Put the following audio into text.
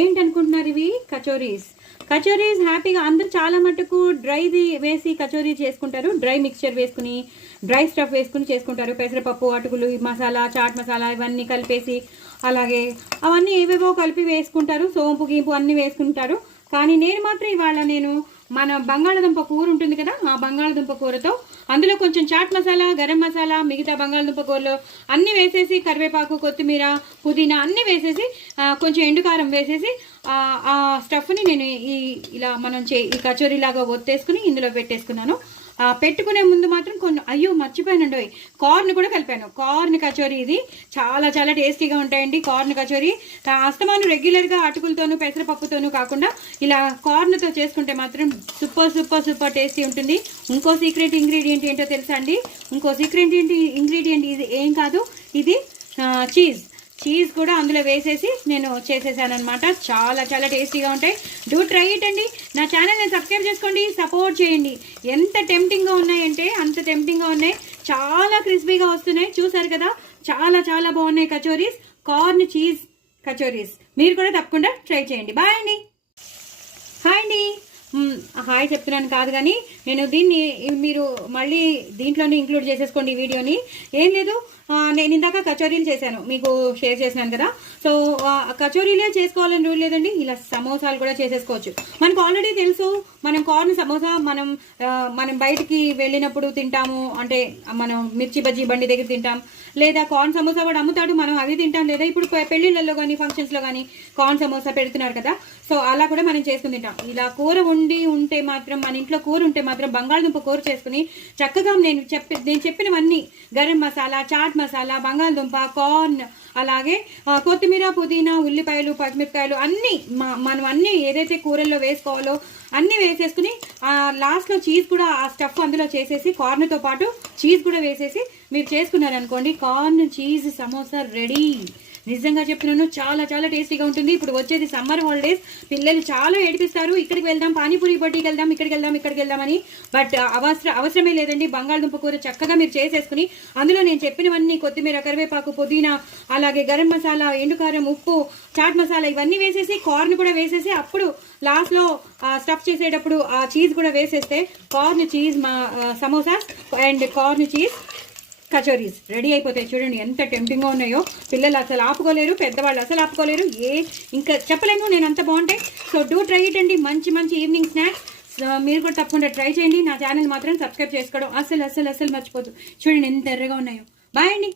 ఏంటనుకుంటున్నారు ఇవి? కచోరీస్. కచోరీస్ హ్యాపీగా అందరూ చాలా మటుకు డ్రైది వేసి కచోరీ చేసుకుంటారు. డ్రై మిక్స్చర్ వేసుకుని, డ్రై స్టఫ్ వేసుకుని చేసుకుంటారు. పెసరపప్పు, అటుకులు, మసాలా, చాట్ మసాలా ఇవన్నీ కలిపేసి, అలాగే అవన్నీ ఏవేవో కలిపి వేసుకుంటారు. సోంపు గీంపు అన్నీ వేసుకుంటారు. కానీ నేను మాత్రం ఇవాళ మన బంగాళదుంప కూర ఉంటుంది కదా, ఆ బంగాళదుంప కూరతో అందులో కొంచెం చాట్ మసాలా, గరం మసాలా, మిగతా బంగాళదుంప కూరలో అన్నీ వేసేసి, కరివేపాకు, కొత్తిమీర, పుదీనా అన్నీ వేసేసి, కొంచెం ఎండుకారం వేసేసి ఆ స్టఫ్ని నేను ఇలా మనం ఈ కచోరీలాగా ఒత్తేసుకుని ఇందులో పెట్టేసుకున్నాను. పెట్టుకునే ముందు మాత్రం అయ్యో మర్చిపోయానండి, కార్న్ కూడా కలిపాను. కార్న్ కచోరీ ఇది చాలా చాలా టేస్టీగా ఉంటాయండి. కార్న్ కచోరీ అస్తమాను రెగ్యులర్గా అటుకులతోనూ పెసరపప్పుతోనూ కాకుండా ఇలా కార్న్తో చేసుకుంటే మాత్రం సూపర్ సూపర్ సూపర్ టేస్టీ ఉంటుంది. ఇంకో సీక్రెట్ ఇంగ్రీడియంట్ ఏంటో తెలుసా అండి? ఇంకో సీక్రెట్ ఇంగ్రీడియంట్ ఇది ఏం కాదు, ఇది చీజ్ కూడా అందులో వేసేసి నేను చేసేసాను అనమాట. చాలా చాలా టేస్టీగా ఉంటాయి. డూ ట్రై ఇట్ అండి. నా ఛానల్ని సబ్స్క్రైబ్ చేసుకోండి, సపోర్ట్ చేయండి. ఎంత టెంప్టింగ్గా ఉన్నాయంటే అంత టెంప్టింగ్గా ఉన్నాయి. చాలా క్రిస్పీగా వస్తున్నాయి, చూసారు కదా. చాలా చాలా బాగున్నాయి కచోరీస్, కార్న్ చీజ్ కచోరీస్. మీరు కూడా తప్పకుండా ట్రై చేయండి. బాయ్ అండి. హాయ్ అండి. హాయ్ చెప్తున్నాను కాదు కానీ నేను దీన్ని మీరు మళ్ళీ దీంట్లోనే ఇంక్లూడ్ చేసేసుకోండి ఈ వీడియోని. ఏం లేదు, నేను ఇందాక కచోరీలు చేశాను, మీకు షేర్ చేసినాను కదా. సో కచోరీలే చేసుకోవాలని రూల్ లేదండి, ఇలా సమోసాలు కూడా చేసేసుకోవచ్చు. మనకు ఆల్రెడీ తెలుసు, మనం కార్న్ సమోసా మనం బయటికి వెళ్ళినప్పుడు తింటాము. అంటే మనం మిర్చి బజ్జీ బండి దగ్గర తింటాం, లేదా కార్న్ సమోసా కూడా అమ్ముతాడు, మనం అవి తింటాం. లేదా ఇప్పుడు పెళ్లిళ్ళల్లో కానీ ఫంక్షన్స్లో కానీ కార్న్ సమోసా పెడుతున్నారు కదా, సో అలా కూడా మనం చేసుకుని తింటాం. ఇలా కూర ఉంటే మాత్రం, మన ఇంట్లో కూర ఉంటే మాత్రం బంగాళదుంప కూర చేసుకుని చక్కగా నేను చెప్పినవన్నీ గరం మసాలా, చాట్ మసాలా, బంగాళదుంప, కార్న్, అలాగే కొత్తిమీర, పుదీనా, ఉల్లిపాయలు, పచ్చిమిరపకాయలు అన్నీ మనం అన్నీ ఏదైతే కూరల్లో వేసుకోవాలో అన్నీ వేసేసుకుని లాస్ట్లో చీజ్ కూడా ఆ స్టఫ్ అందులో చేసేసి, కార్న్తో పాటు చీజ్ కూడా వేసేసి మీరు చేసుకున్నారనుకోండి, కార్న్ చీజ్ సమోసా రెడీ. నిజంగా చెప్తున్నాను, చాలా చాలా టేస్టీగా ఉంటుంది. ఇప్పుడు వచ్చేది సమ్మర్ హాలిడేస్, పిల్లలు చాలా ఏడిపిస్తారు, ఇక్కడికి వెళ్దాం, పానీపూరి బట్టీకి వెళ్దాం, ఇక్కడికి వెళ్దామని. బట్ అవసరమే లేదండి. బంగాళదుంప కూర చక్కగా మీరు చేసేసుకుని అందులో నేను చెప్పినవన్నీ కొత్తిమీర, కరివేపాకు, పుదీనా, అలాగే గరం మసాలా, ఎండుకారం, ఉప్పు, చాట్ మసాలా ఇవన్నీ వేసేసి, కార్న్ కూడా వేసేసి, అప్పుడు లాస్ట్లో స్టఫ్ చేసేటప్పుడు ఆ చీజ్ కూడా వేసేస్తే corn cheese samosas and corn cheese kachoris ready అయిపోతాయి. చూడండి ఎంత టెంప్టింగ్గా ఉన్నాయో. పిల్లలు అసలు ఆపుకోలేరు, పెద్దవాళ్ళు అసలు ఆపుకోలేరు. ఇంకా చెప్పలేను నేను, అంత బాగుంటాయి. సో డూ ట్రై ఇట్ అండి. మంచి మంచి ఈవినింగ్ స్నాక్స్ మీరు కూడా తప్పకుండా ట్రై చేయండి. నా ఛానల్ మాత్రం సబ్స్క్రైబ్ చేసుకోవడం అసలు మర్చిపోదు. చూడండి ఎంత ఎర్రగా ఉన్నాయో. బాయ్ అండి.